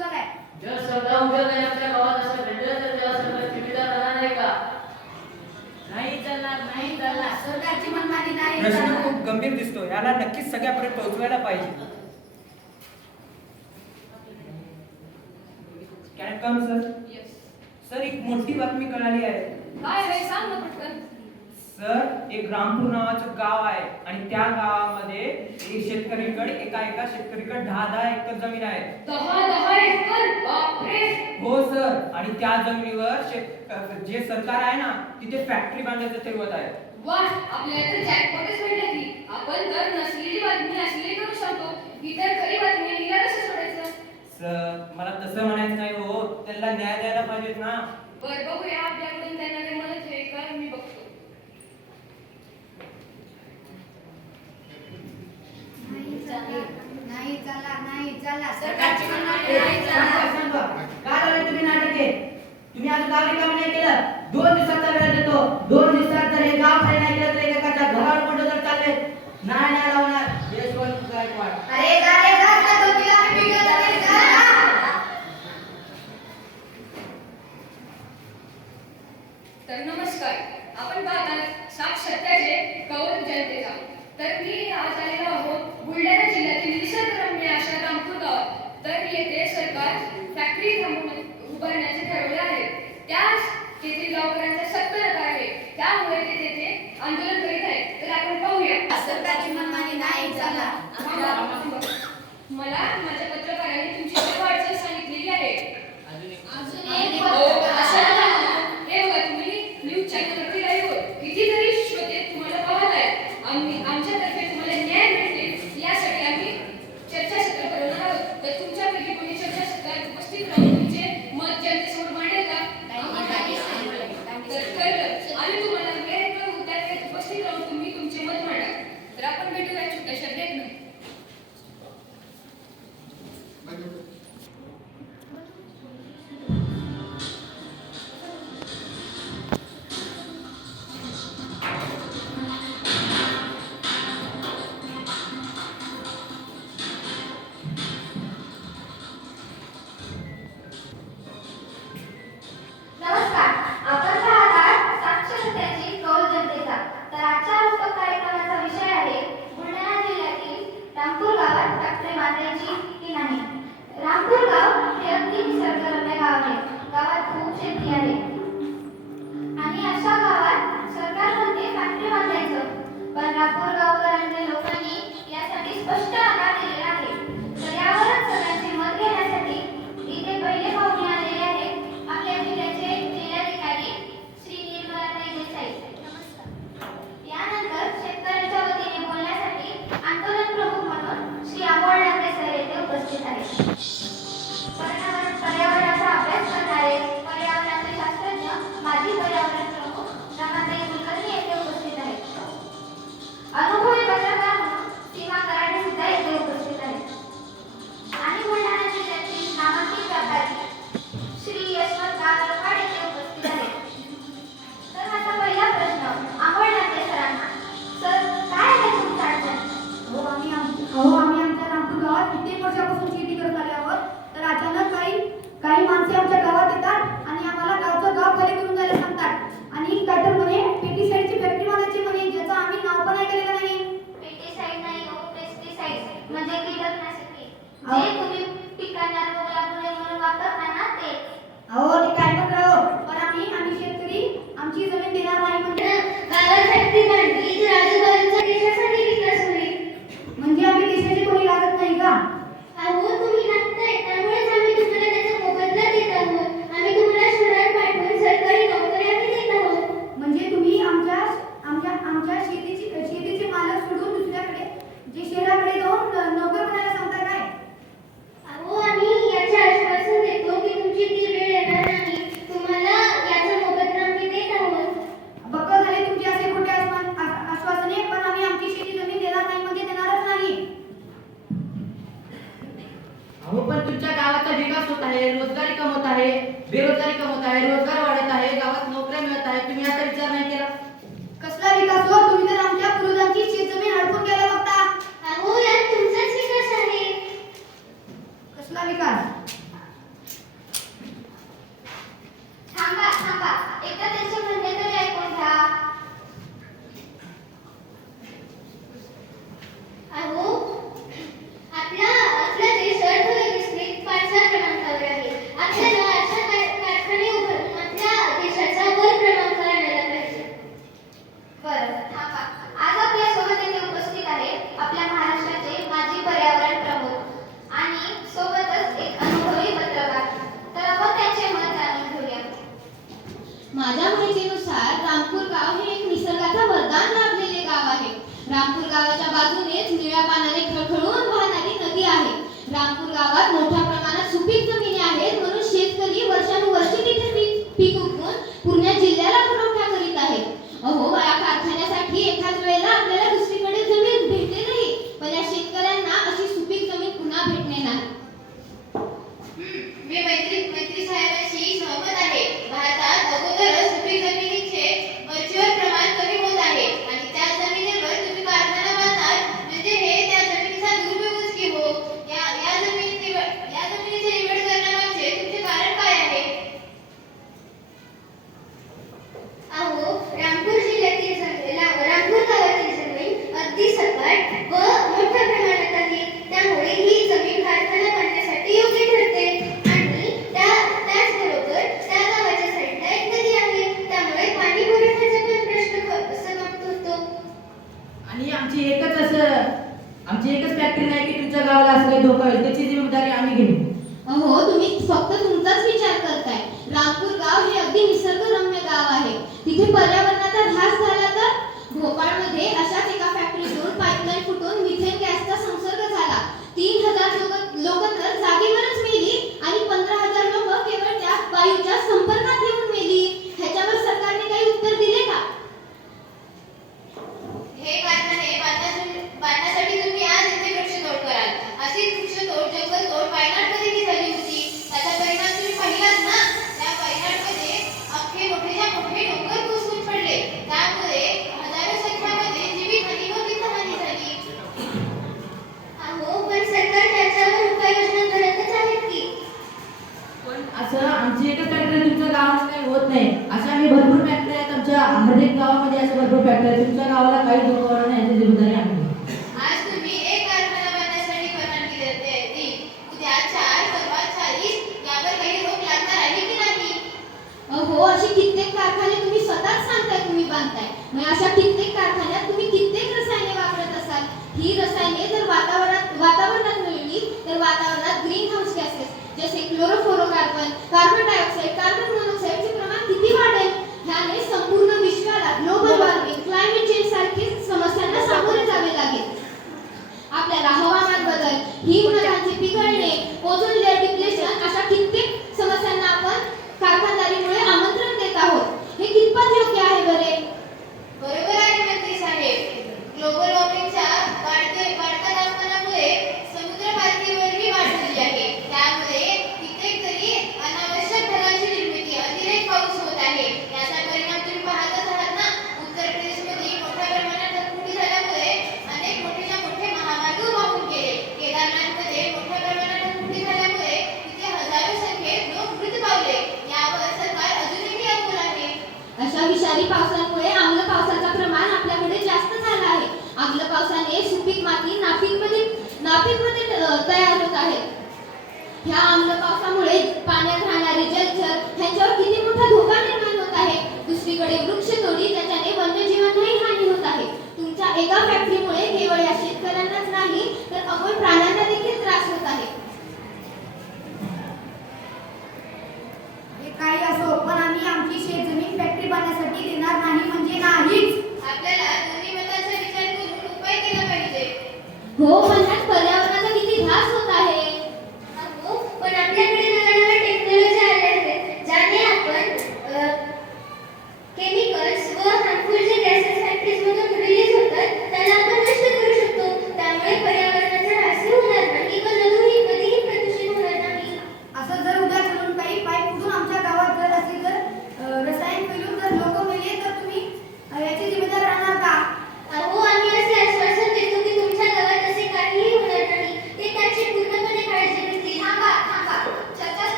जर समजा उद्या नाही नाही का? नाही चालणार नाही चालणार. नाही प्रश्न खूप गंभीर दिसतो. याला नक्कीच सगळ्यापर्यंत पोहोचवायला पाहिजे. Can sir Yes. सर एक मोठी बातमी कळाली आहे. काय रे? सांग ना सर एक रामपूर नावाचं गाव आहे आणि त्या गावामध्ये शेतकरीकडे एका एका शेतकरीकडे दहा दहा एकर जमीन आहे. हो सर. आणि त्या जमिनीवर जे सरकार आहे ना तिथे फॅक्टरी बांधायचं ठरवत आहे. वाह आपल्याला आपण जर नसलेली बातमी असलेली करू शकतो. खरी बातमी सर मला तसं म्हणायचं नाही हो. त्याला न्याय द्यायला पाहिजेत ना. गाव रिकाम नाही केलं. दोन दिवसाचा वेळ देतो. दोन दिवसात जर हे गाव खाली नाही केलं तर एकाच्या घरावर पडलं तर चालेल? नाही नाही लावणार. यशवंत गायकवाड. Yeah. माझ्या माहितीनुसार रामपूर गाव हे एक निसर्गाचा वरदान लाभलेले गाव आहे. रामपूर गावाच्या बाजूनेच निळ्या पानाने खळखळून वाहणारी नदी आहे. रामपूर गावात मोठ्या कळेल त्याची जबाबदारी आम्ही घेऊ. हो तुम्ही फक्त तुमचाच विचार करताय. रामपूर गाव हे अगदी निसर्गरम्य गाव आहे. तिथे पर्यावरणाचा ऱ्हास झाला तर? भोपाळमध्ये अशाच एका फॅक्टरीतून पाईपलाईन फुटून मिथेन गॅसचा संसर्ग झाला. तीन हजार लोक लोक तर जागेवरच मेली आणि पंधरा हजार लोक केवळ त्या वायूच्या संपर्क கார்பன் டை ஆக்சைடு अतिसारी पावसामुळे आम्ल पावसाचा प्रमाण आपल्याकडे जास्त झाला आहे. आम्ल पावसाने सुपीक माती नापिकमध्ये नापिकमध्ये तयार होत आहे. ह्या आम्ल पावसामुळे पाण्यात राहणारे जलचर ह्यांच्यावर किती मोठा Gỗ.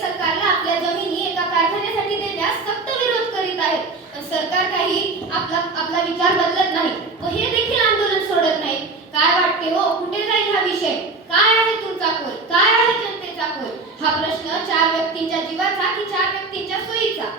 सरकारला आपल्या जमिनी एका कारखान्यासाठी देण्यास सक्त विरोध करीत आहे. सरकार काही आपला आपला विचार बदलत नाही व हे देखील आंदोलन सोडत नाही. काय वाटते हो? कुठे जाईल हा विषय? काय आहे तुमचा कोल काय आहे जनतेचा कोल हा प्रश्न चार व्यक्तींच्या जीवाचा की चार व्यक्तींच्या सोयीचा?